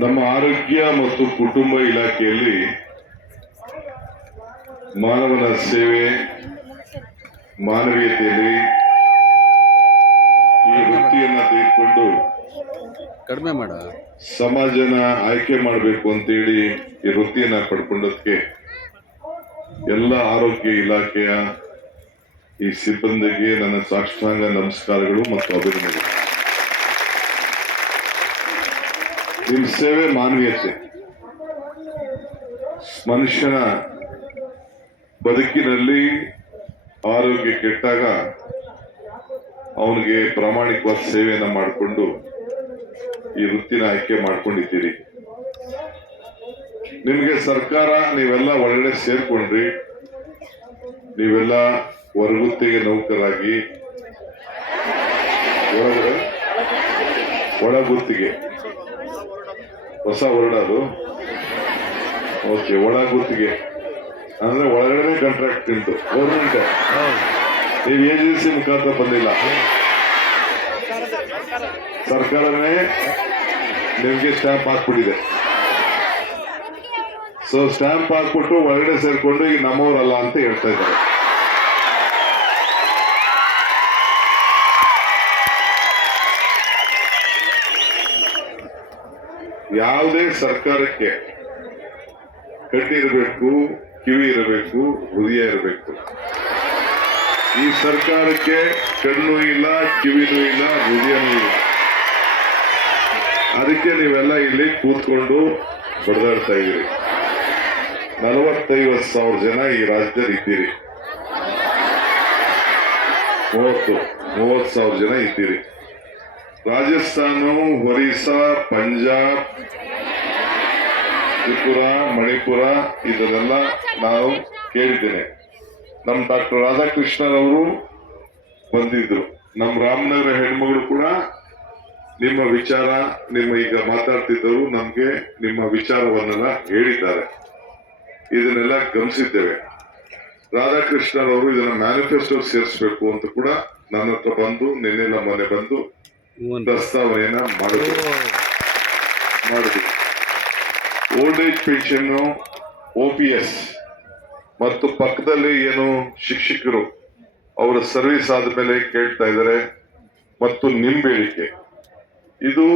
ನಮ್ಮ ಆರೋಗ್ಯ ಮತ್ತು ಕುಟುಂಬ ಇಲಾಖೆಯಲ್ಲಿ ಮಾನವನ ಸೇವೆ ಮಾನವೀಯತೆಯಲ್ಲಿ ಈ ವೃತ್ತಿಯನ್ನ ತೆಗೆದುಕೊಂಡು ಕಡಿಮೆ ಮಾಡ ಸಮಾಜನ ಆಯ್ಕೆ ಮಾಡಬೇಕು ಅಂತೇಳಿ ಈ ವೃತ್ತಿಯನ್ನ ಪಡ್ಕೊಂಡದಕ್ಕೆ ಎಲ್ಲ ಆರೋಗ್ಯ ಇಲಾಖೆಯ ಈ ಸಿಬ್ಬಂದಿಗೆ ನನ್ನ ಸಾಷ್ಟಾಂಗ ನಮಸ್ಕಾರಗಳು ಮತ್ತು ಅಭಿನಂದನೆಗಳು. ನಿಮ್ಮ ಸೇವೆ ಮಾನವೀಯತೆ, ಮನುಷ್ಯನ ಬದುಕಿನಲ್ಲಿ ಆರೋಗ್ಯ ಕೆಟ್ಟಾಗ ಅವನಿಗೆ ಪ್ರಾಮಾಣಿಕವಾದ ಸೇವೆಯನ್ನ ಮಾಡಿಕೊಂಡು ಈ ವೃತ್ತಿನ ಆಯ್ಕೆ ಮಾಡ್ಕೊಂಡಿದ್ದೀರಿ. ನಿಮಗೆ ಸರ್ಕಾರ ನೀವೆಲ್ಲ ಒಳಗಡೆ ಸೇರ್ಕೊಂಡ್ರಿ, ನೀವೆಲ್ಲ ಹೊರಗುತ್ತಿಗೆ ನೌಕರಾಗಿ ಒಳಗುತ್ತಿಗೆ ಹೊಸ ವರ್ಡ್ ಅದು. ಓಕೆ, ಒಳಗುತ್ತಿಗೆ ಅಂದ್ರೆ ಒಳಗಡೆ ಕಾಂಟ್ರಾಕ್ಟ್ ಉಂಟು ಗೌರ್ಮೆಂಟ್. ನೀವು ಏಜೆನ್ಸಿ ಮುಖಾಂತರ ಬಂದಿಲ್ಲ, ಸರ್ಕಾರನೇ ನಿಮ್ಗೆ ಸ್ಟ್ಯಾಂಪ್ ಹಾಕ್ಬಿಟ್ಟಿದೆ. ಸೊ ಸ್ಟ್ಯಾಂಪ್ ಹಾಕ್ಬಿಟ್ಟು ಒಳಗಡೆ ಸೇರ್ಕೊಂಡು ಈಗ ನಮ್ಮವರಲ್ಲ ಅಂತ ಹೇಳ್ತಾ ಇದ್ದಾರೆ. ಯಾವುದೇ ಸರ್ಕಾರಕ್ಕೆ ಕಣ್ಣಿರಬೇಕು, ಕಿವಿ ಇರಬೇಕು, ಹೃದಯ ಇರಬೇಕು. ಈ ಸರ್ಕಾರಕ್ಕೆ ಕಣ್ಣು ಇಲ್ಲ, ಕಿವಿನೂ ಇಲ್ಲ, ಹೃದಯನೂ ಇಲ್ಲ. ಅದಕ್ಕೆ ನೀವೆಲ್ಲ ಇಲ್ಲಿ ಕೂತ್ಕೊಂಡು ಬಡದಾಡ್ತಾ ಇದ್ದೀರಿ. 40-50 ಜನ ಈ ರಾಜ್ಯದಲ್ಲಿ ಇದ್ದೀರಿ. 30,000 ಜನ ಇದ್ದೀರಿ. ರಾಜಸ್ಥಾನ, ಒರಿಸ್ಸಾ, ಪಂಜಾಬ್, ತ್ರಿಪುರ, ಮಣಿಪುರ ಇದನ್ನೆಲ್ಲ ನಾವು ಕೇಳಿದ್ದೇನೆ. ನಮ್ಮ ಡಾಕ್ಟರ್ ರಾಧಾಕೃಷ್ಣರವರು ಬಂದಿದ್ರು. ನಮ್ಮ ರಾಮನಗರ ಹೆಣ್ಮಗಳು ಕೂಡ ನಿಮ್ಮ ವಿಚಾರ, ನಿಮ್ಮ ಈಗ ಮಾತಾಡ್ತಿದ್ದವರು ನಮ್ಗೆ ನಿಮ್ಮ ವಿಚಾರವನ್ನೆಲ್ಲ ಹೇಳಿದ್ದಾರೆ. ಇದನ್ನೆಲ್ಲ ಗಮನಿಸಿದ್ದೇವೆ. ರಾಧಾಕೃಷ್ಣರವರು ಇದನ್ನ ಮ್ಯಾನಿಫೆಸ್ಟೋ ಸೇರಿಸಬೇಕು ಅಂತ ಕೂಡ ನನ್ನ ಹತ್ರ ಬಂದು ನಿನ್ನೆಲ್ಲ ಮೊನ್ನೆ ಬಂದು ಪ್ರಸ್ತಾವನೆಯನ್ನ ಮಾಡಿದ್ವಿ. ಓಲ್ಡ್ ಏಜ್ ಪೆನ್ಷನ್, OPS ಮತ್ತು ಪಕ್ಕದಲ್ಲಿ ಏನು ಶಿಕ್ಷಕರು ಅವರ ಸರ್ವಿಸ್ ಆದ್ಮೇಲೆ ಕೇಳ್ತಾ ಇದ್ದಾರೆ ಮತ್ತು ನಿಮ್ಮ ಬೇಡಿಕೆ, ಇದು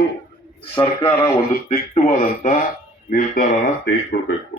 ಸರ್ಕಾರ ಒಂದು ದಿಟ್ಟವಾದಂತ ನಿರ್ಧಾರನ ತೆಗೆದುಕೊಳ್ಬೇಕು.